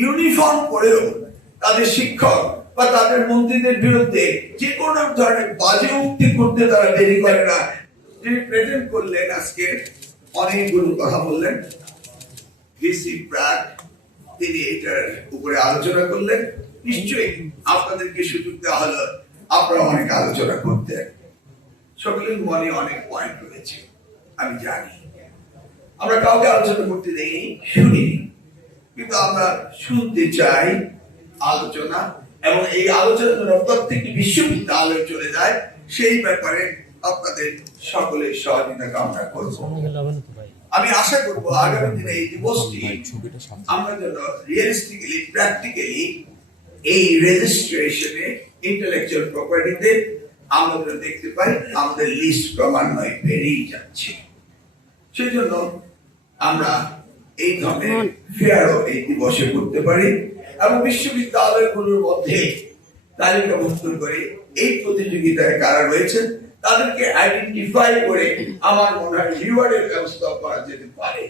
Uniform পরেও তাদের শিক্ষক বা তাদের মন্ত্রীদের বিরুদ্ধে যে কোনো ধরনের বাজে উক্তি করতে তারা দেরি করে না। যিনি প্রেজেন্ট করলেন আজকে অনেকগুলো কথা বললেন, ভিসি ব্র্যাক, তিনি এটার উপরে আলোচনা করলেন। নিশ্চয়ই আপনাদেরকে সুযোগ দেওয়া হলো, আপনারা অনেক আলোচনা করতেন, সকলের মনে অনেক পয়েন্ট রয়েছে আমি জানি। আমরা কাউকে আলোচনা করতে দেইনি, শুনিনি, কিন্তু আমরা শুনতে চাই আলোচনা, এবং এই আলোচনা যেন প্রত্যেকটি বিশ্ববিদ্যালয়ে চলে যায় সেই ব্যাপারে আপনাদের সকলের সহযোগিতা কামনা করব। আমি আশা করব আগামী দিনে এই দিবসটি আমরা যেন রিয়েলিস্টিক্যালি প্র্যাকটিক্যালি এই রেজিস্ট্রেশনে ইন্টেলেকচুয়াল প্রপার্টিতে আমরা দেখতে পাই আমাদের লিস্ট ক্রমান্বয়ে বেড়েই যাচ্ছে। সেই জন্য আমরা এই ধরনের ফেয়ারও এই দিবসে করতে পারি এবং বিশ্ববিদ্যালয়গুলোর মধ্যে তালিকাভুক্ত করে এই প্রতিযোগিতায় কারা রয়েছেন তাদেরকে আইডেন্টিফাই করে আমার মনে হয় রিওয়ার্ডের ব্যবস্থা করা যেতে পারে।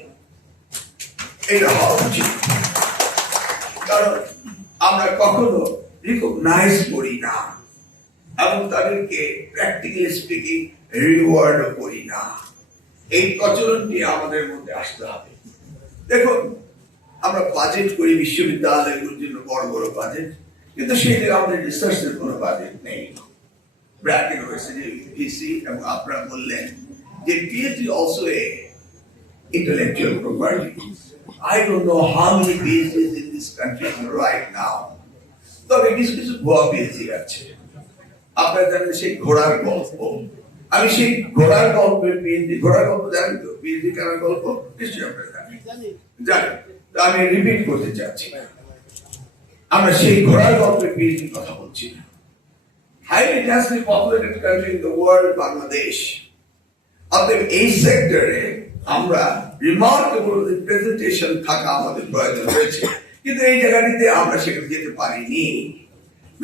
এটা হওয়া উচিত, কারণ আমরা কখনো রিকগনাইজ করি না এবং তাদেরকে প্র্যাকটিক্যালি স্পিকিং রিওয়ার্ডও করি না। এই প্রচলনটি আমাদের মধ্যে আসতে হবে। দেখুন, আমরা বাজেট করি বিশ্ববিদ্যালয়গুলোর জন্য, বড় বড় বাজেট, কিন্তু সেই জায়গায় আমাদের রিসার্চের কোনো বাজেট নেই। ব্র্যাক ইউনিভার্সিটি, ভিসি, এবং আপনারা বললেন যে PhD also a intellectual property. I don't know how many PhDs in this country right now. তবে কিছু কিছু ভুয়া পিএইচডি আছে। আপনারা জানেন সেই ঘোড়ার গল্প, আমি সেই ঘোড়ার গল্পের পিএইচডি, ঘোড়ার গল্প জানেন তো, পিএইচডি কার গল্প নিশ্চয়ই আপনারা জানেন, আমি রিপিট করতে চাচ্ছি না। আমরা সেই ঘোড়ার গল্পের পিএইচডি কথা বলছি না। Highly densely populated country in the world, Bangladesh. অতএব এই সেক্টরে আমরা রিমার্কেবল রিপ্রেজেন্টেশন থাকা আমাদের প্রয়োজন রয়েছে, কিন্তু এই জায়গাটিতে আমরা সেখানে যেতে পারিনি।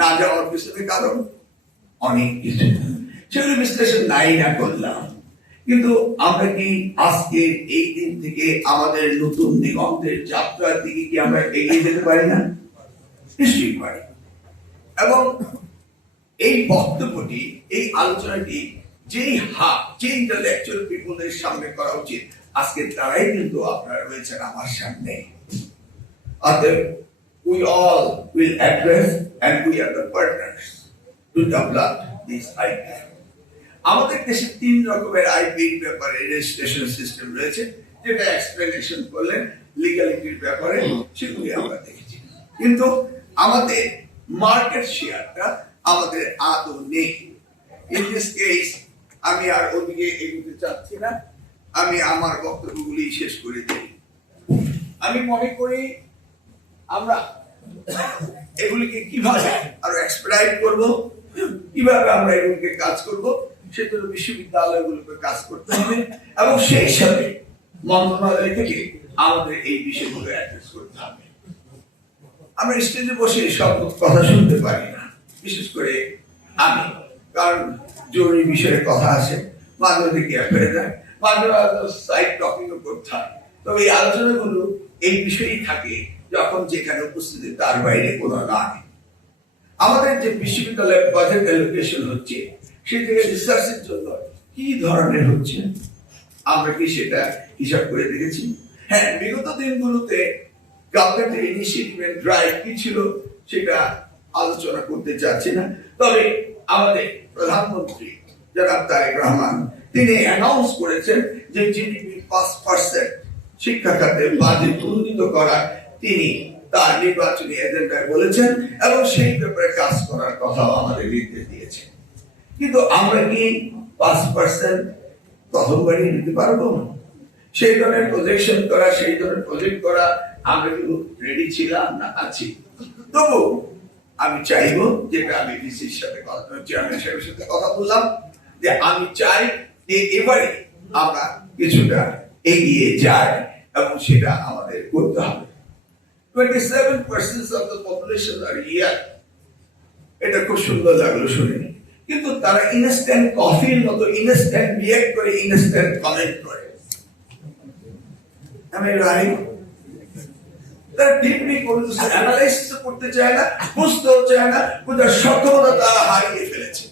না যাওয়ার পিছনে কারণ অনেক কিছু, সেগুলো বিশ্লেষণ নাই না করলাম। কিন্তু আমরা কি আজকে এই দিন থেকে আমাদের নতুন দিগন্তের যাত্রার দিকে কি আমরা এগিয়ে যেতে পারি না? নিশ্চয়ই পারি। এবং এই বক্তব্যটি, এই আলোচনাটি যেই ইন্টেলেকচুয়াল পিপলের সামনে করা উচিত, আজকে তারাই কিন্তু আপনারা রয়েছেন আমার সামনে। অতএব we all will address and we are the partners to develop this IP. আমাদের দেশে 3 রকমের আইপির ব্যাপারে রেজিস্ট্রেশন সিস্টেম রয়েছে, যেটা এক্সপ্লেনেশন করলেন লিগ্যালিটির ব্যাপারে, সেগুলি আমরা দেখেছি। কিন্তু আমাদের মার্কেট শেয়ারটা আমাদের আদৌ নেই। ইন দিস কেস আমি আর ওদিকে এগোতে চাচ্ছি না, আমি আমার বক্তব্যগুলি শেষ করে দিই। আমি মনে করি আমরা এগুলিকে কিভাবে আরো এক্সপ্লাইট করব, কিভাবে আমরা এগুলিকে কাজ করব, সেজন্য বিশ্ববিদ্যালয়গুলোকে কাজ করতে হবে এবং সেই সাথে মন্ত্রণালয় থেকে আমাদের এই বিষয়গুলো অ্যাড্রেস করতে হবে। আমরা স্টেজে বসে সব কথা শুনতে পারি না, বিশেষ করে আমি, কারণ জরুরি বিষয়ে কথা আছে, মাঝে মাঝে গিয়ে ফেলে যায়, মাঝে মাঝে সাইড টপিকও করতে হয়। তবে এই আলোচনাগুলো এই বিষয়েই থাকে যখন যেখানে উপস্থিতি তার বাইরে কোনো নয়। আমাদের যে বিশ্ববিদ্যালয়ের বাজেট অ্যালোকেশন হচ্ছে, সেই থেকে রিসার্চের জন্য কি ধরনের হচ্ছে আমরা কি সেটা হিসাব করে দেখেছি? হ্যাঁ, বিগত দিনগুলোতে গভর্নমেন্টের ইনিশিয়েটিভ ড্রাইভ কি ছিল সেটা আলোচনা করতে চাচ্ছি না। তবে আমাদের প্রধানমন্ত্রী জনাব তারেক রহমান, তিনি অ্যানাউন্স করেছেন যে জিডিপি 5% শিক্ষা খাতে বাজেট উন্নীত করার তিনি তার নির্বাচনী এজেন্ডায় বলেছেন এবং সেই ব্যাপারে কাজ করার কথাও আমাদের নির্দেশ দিয়েছেন। কিন্তু আমরা কি 5% প্রথমবারই নিতে পারবো? সেই ধরনের প্রজেকশন করা, সেই ধরনের প্রজেক্ট করা আমরা কিন্তু রেডি ছিলাম না, আছি। তবু আমি চাইবো, যেটা আমি ডিসির সাথে চেয়ারম্যান সাহেবের সাথে কথা বললাম, যে আমি চাই যে এবারে আমরা কিছুটা এগিয়ে যাই এবং সেটা আমাদের করতে হবে। 27% of the population are here. এটা খুব সুন্দর লাগলো শুনে, কিন্তু তারা ইনস্ট্যান্ট কফির মতো ইনস্ট্যান্ট রিঅ্যাক্ট করে, ইনস্ট্যান্ট কমেন্ট করে। আমি রাইট? তারা ডিপলি কোনো অ্যানালাইসিস করতে চায় না, বুঝতেও চায় না, কোথায় সক্ষমতা তারা হারিয়ে ফেলেছে।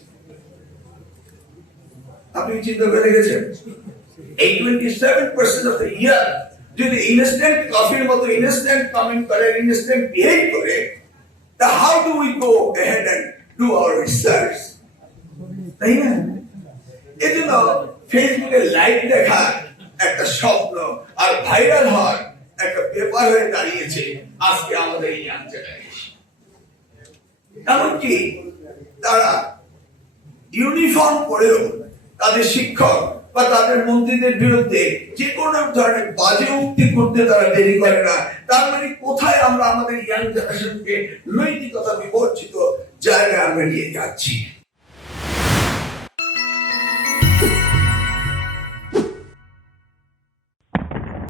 আপনি চিন্তা করে দেখেছেন এই 27% অফ দ্য ইয়ার যদি ইনস্ট্যান্ট কফির মতো ইনস্ট্যান্ট কমেন্ট করে, ইনস্ট্যান্ট বিহেভ করে, তা how do we go ahead and do our research? তাই না? এজন্য ফেসবুকে লাইভ দেখা একটা স্বপ্ন আর ভাইরাল হওয়ার একটা পেপার হয়ে দাঁড়িয়েছে আজকে আমাদের এই ইয়াং জেনারেশন। এমনকি তারা ইউনিফর্ম পরেও তাদের শিক্ষক বা তাদের মন্ত্রীদের বিরুদ্ধে যে কোনো ধরনের বাজে উক্তি করতে তারা দেরি করে না। তার মানে কোথায় আমরা আমাদের ইয়াং জেনারেশনকে নৈতিকতা বিবর্জিত জায়গায় আমরা নিয়ে যাচ্ছি।